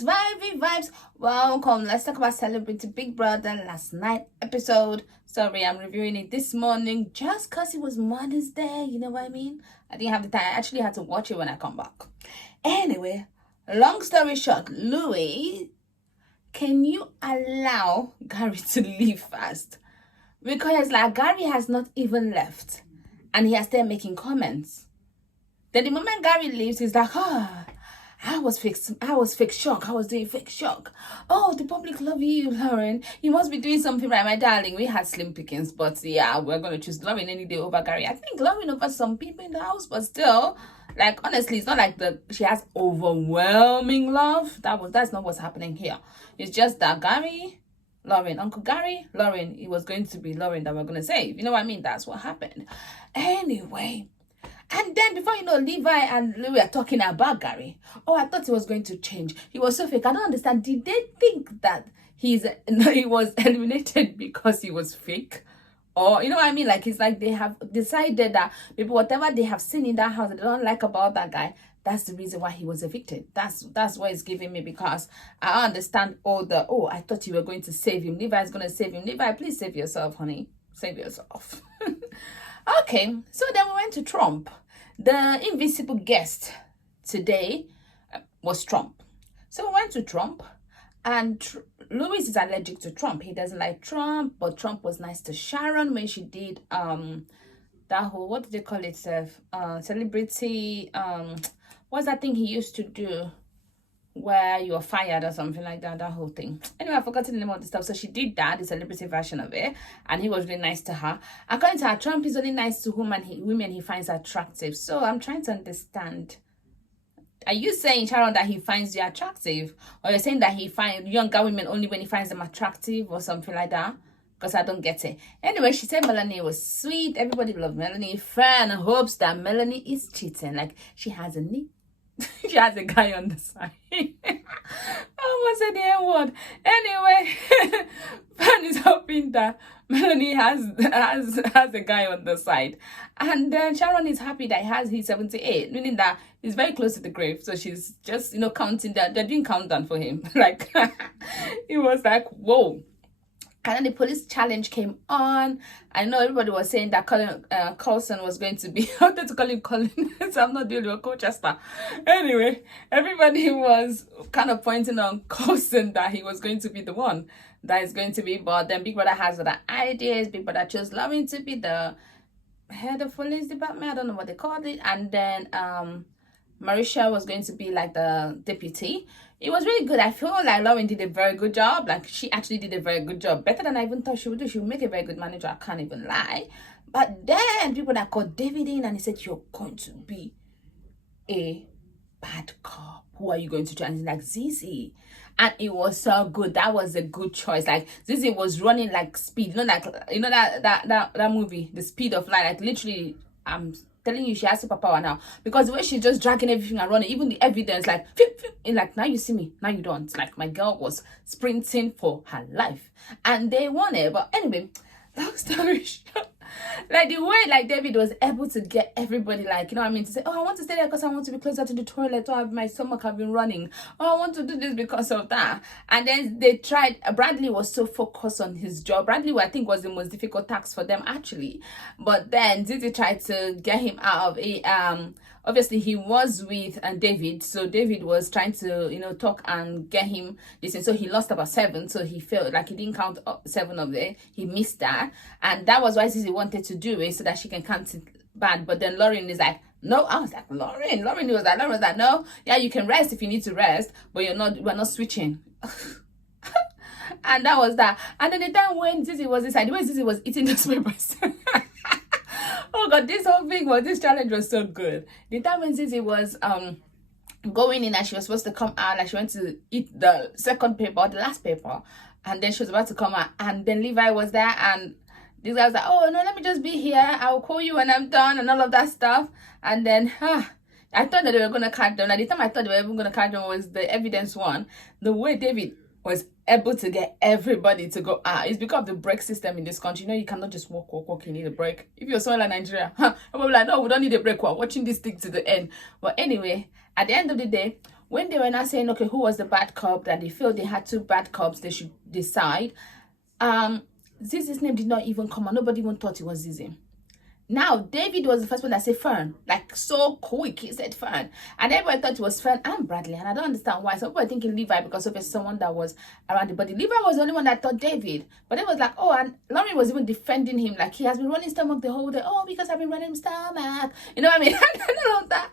vibes, vibey vibes. Welcome. Let's talk about Celebrity Big Brother last night episode. Sorry, I'm reviewing it this morning just because it was Mother's Day. You know what I mean? I didn't have the time. I actually had to watch it when I come back. Anyway, long story short, Louis, can you allow Gary to leave fast? Because like Gary has not even left and he has still making comments. Then the moment Gary leaves, he's like, I was fake shock. I was doing fake shock. Oh, the public love you, Lauren. You must be doing something right, my darling. We had slim pickings, but yeah, we're gonna choose Lauren any day over Gary. I think Lauren over some people in the house, but still, like honestly, it's not like she has overwhelming love. That's not what's happening here. It's just that Gary, Lauren, Uncle Gary, Lauren, it was going to be Lauren that we're gonna save. You know what I mean? That's what happened. Anyway. And then before you know, Levi and Louis are talking about Gary. Oh, I thought he was going to change. He was so fake. I don't understand. Did they think that he was eliminated because he was fake? Or, you know what I mean? Like, it's like they have decided that maybe whatever they have seen in that house that they don't like about that guy, that's the reason why he was evicted. That's what it's giving me, because I understand I thought you were going to save him. Levi's going to save him. Levi, please save yourself, honey. Save yourself. Okay, so then we went to Trump. The invisible guest today was Trump. So we went to Trump, and Louis is allergic to Trump. He doesn't like Trump, but Trump was nice to Sharon when she did that whole, what did they call it, celebrity, what's that thing he used to do where you're fired or something like that whole thing. Anyway, I've forgotten the name of the stuff. So she did that, the celebrity version of it, and he was really nice to her. According to her, Trump is only nice to women he finds attractive. So I'm trying to understand, are you saying, Sharon, that he finds you attractive, or you're saying that he finds younger women only when he finds them attractive or something like that? Because I don't get it. Anyway, she said Melanie was sweet. Everybody loved Melanie. Fran hopes that Melanie is cheating, like she has a knee. She has a guy on the side. I almost said the N word. Anyway, Fan is hoping that Melanie has a guy on the side. And then Sharon is happy that he's 78, meaning that he's very close to the grave. So she's just, counting that. They're doing countdown for him. Like, it was like, whoa. And then the police challenge came on. I know everybody was saying that Coulson was going to be, I wanted to call him Colin, so I'm not dealing with Colchester. Anyway, everybody was kind of pointing on Coulson that he was going to be the one that is going to be, but then Big Brother has other ideas. Big Brother chose Lauren to be the head of police department. I don't know what they called it. And then Marisha was going to be like the deputy. It was really good. I feel like Lauren did a very good job. Like, she actually did a very good job. Better than I even thought she would do. She would make a very good manager. I can't even lie. But then people that called David in and he said, you're going to be a bad cop. Who are you going to try? And he's like, Zizi. And it was so good. That was a good choice. Like, Zizi was running like speed. That movie, The Speed of Light. Like, literally, I'm telling you, she has superpower now, because the way she's just dragging everything and running, even the evidence, like, like, now you see me, now you don't. Like, my girl was sprinting for her life, and they won it. But anyway, long story short, like, the way like David was able to get everybody, like, to say, oh, I want to stay there because I want to be closer to the toilet, or my stomach have been running, oh, I want to do this because of that. And then they tried. Bradley was so focused on his job. Bradley, I think, was the most difficult task for them, actually. But then Zizi tried to get him out of it. Obviously he was with David, so David was trying to talk and get him this, so he lost about 7, so he felt like he didn't count 7 of it. He missed that, and that was why Zizi wanted to do it, so that she can count it bad. But then Lauren is like, no. I was like, Lauren was like, no, yeah, you can rest if you need to rest, but we're not switching. And that was that. And then the time when Zizi was inside, the way Zizi was eating those papers. Oh God, this challenge was so good. The time when Zizi was going in and she was supposed to come out, like she went to eat the second paper, the last paper, and then she was about to come out, and then Levi was there, and this guy was like, oh no, let me just be here, I'll call you when I'm done, and all of that stuff. And then I thought that they were gonna catch them. At the time I thought they were even gonna catch them was the evidence one. The way David was able to get everybody to go out. It's because of the break system in this country. You cannot just walk. You need a break. If you're somewhere like Nigeria, everybody like, no, we don't need a break. We're watching this thing to the end. But anyway, at the end of the day, when they were now saying, okay, who was the bad cop, that they feel they had 2 bad cops, they should decide. Zizi's name did not even come out. Nobody even thought it was Zizi. Now, David was the first one that said Fern. Like, so quick, he said Fern. And everybody thought it was Fern and Bradley. And I don't understand why. Some people are thinking Levi because of someone that was around the body. Levi was the only one that thought David. But it was like, oh, and Lauren was even defending him. Like, he has been running stomach the whole day. Oh, because I've been running stomach. You know what I mean? I love that.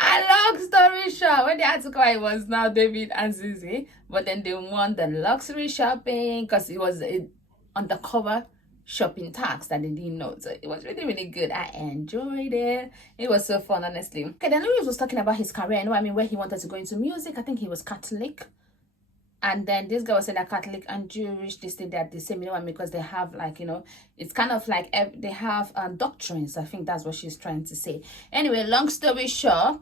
And long story short, when they had to call, it was now David and Zizi. But then they won the luxury shopping because it was undercover shopping tax that they didn't know. So it was really, really good. I enjoyed it. It was so fun, honestly. Okay, then Louis was talking about his career. You know what I mean? Where he wanted to go into music. I think he was Catholic. And then this guy was saying that Catholic and Jewish, they say they're the same, you know what I mean? Because they have, like, you know, it's kind of like they have doctrines. I think that's what she's trying to say. Anyway, long story short,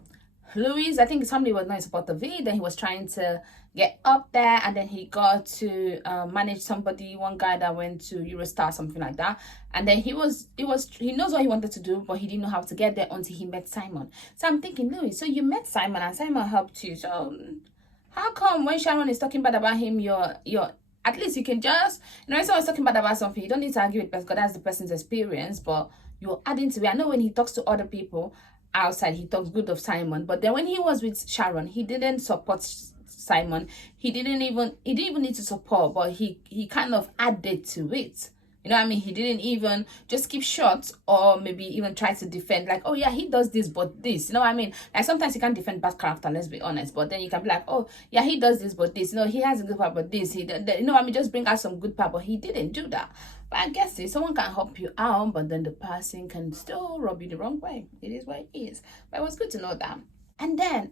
Louis, I think his family was not in support of it. Then he was trying to get up there, and then he got to manage somebody, one guy that went to Eurostar, something like that. And then he knows what he wanted to do, but he didn't know how to get there until he met Simon. So I'm thinking, Louis, so you met Simon and Simon helped you. So how come when Sharon is talking bad about him, you're at least you can just, you know, if someone's talking bad about something, you don't need to argue with the person because that's the person's experience, but you're adding to it. I know when he talks to other people outside, he talks good of Simon, but then when he was with Sharon, he didn't support Simon. He didn't even need to support, but he kind of added to it. You know what I mean? He didn't even just keep short or maybe even try to defend, like, oh yeah, he does this, but this. You know what I mean? Like, sometimes you can't defend bad character, let's be honest. But then you can be like, oh yeah, he does this, but this. You know, he has a good part, but this. You know what I mean? Just bring out some good part, but he didn't do that. But I guess someone can help you out, but then the person can still rub you the wrong way. It is what it is. But it was good to know that. And then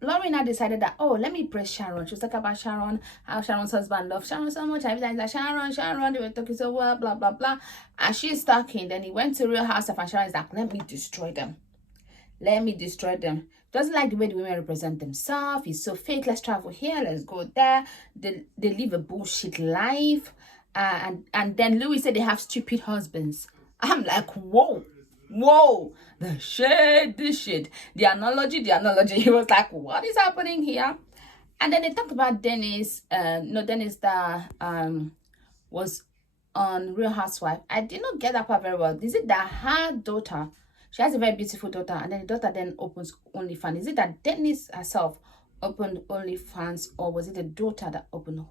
Lorena decided that, oh, let me praise Sharon. She was talking about Sharon, how Sharon's husband loved Sharon so much. Every time like Sharon, they were talking so well, blah blah blah. And she's talking. Then he went to Real House and Sharon is like, let me destroy them. Let me destroy them. Doesn't like the way the women represent themselves. He's so fake. Let's travel here. Let's go there. They live a bullshit life. And then Louis said they have stupid husbands. I'm like, whoa, the shade, the analogy. He was like, what is happening here? And then they talked about Dennis. Dennis that was on Real Housewife. I did not get that part very well. Is it that her daughter, she has a very beautiful daughter, and then the daughter then opens OnlyFans? Is it that Dennis herself opened OnlyFans, or was it the daughter that opened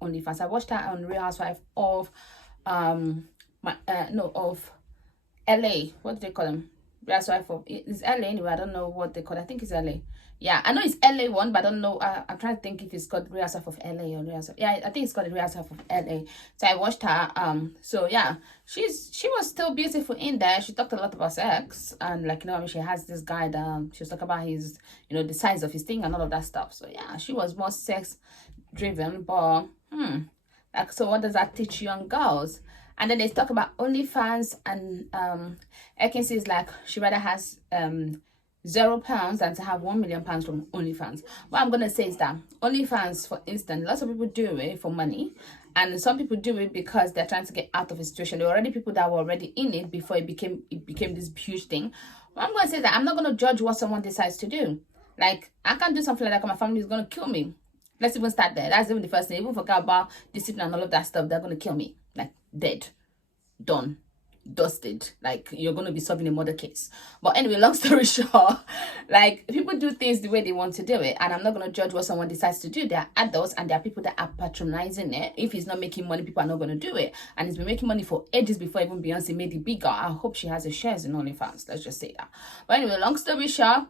OnlyFans? I watched her on Real Housewife of of LA. What do they call them? Real Housewife of, it's LA anyway. I don't know what they call it. I think it's LA. Yeah, I know it's LA one, but I don't know. I'm trying to think if it's called Real Housewife of LA or Real Housewife. Yeah, I think it's called Real Housewife of LA. So I watched her. So yeah, she was still beautiful in there. She talked a lot about sex, and like, you know, I mean, she has this guy that she was talking about his, you know, the size of his thing and all of that stuff. So yeah, she was more sex driven. But like, so what does that teach young girls? And then they talk about OnlyFans, and Ekin is like, she rather has £0 than to have £1 million from OnlyFans. What I'm gonna say is that OnlyFans, for instance, lots of people do it for money, and some people do it because they're trying to get out of a situation. There were already people that were already in it before it became this huge thing. What I'm gonna say is that I'm not gonna judge what someone decides to do. Like, I can't do something like that because my family is gonna kill me. Let's even start there. That's even the first thing. Even forget about discipline and all of that stuff. They're gonna kill me. Like, dead, done, dusted. Like, you're gonna be solving a murder case. But anyway, long story short, like, people do things the way they want to do it, and I'm not gonna judge what someone decides to do. They're adults, and there are people that are patronizing it. If he's not making money, people are not gonna do it. And he's been making money for ages before even Beyonce made it bigger. I hope she has a shares in OnlyFans. Let's just say that. But anyway, long story short,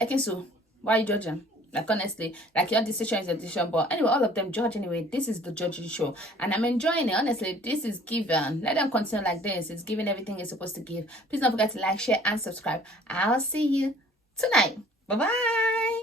Ekinsu, why are you judging? Like, honestly, like, your decision is your decision. But anyway, all of them judge anyway. This is the judging show, and I'm enjoying it. Honestly, this is given. Let them continue like this. It's giving everything it's supposed to give. Please don't forget to like, share, and subscribe. I'll see you tonight. Bye bye.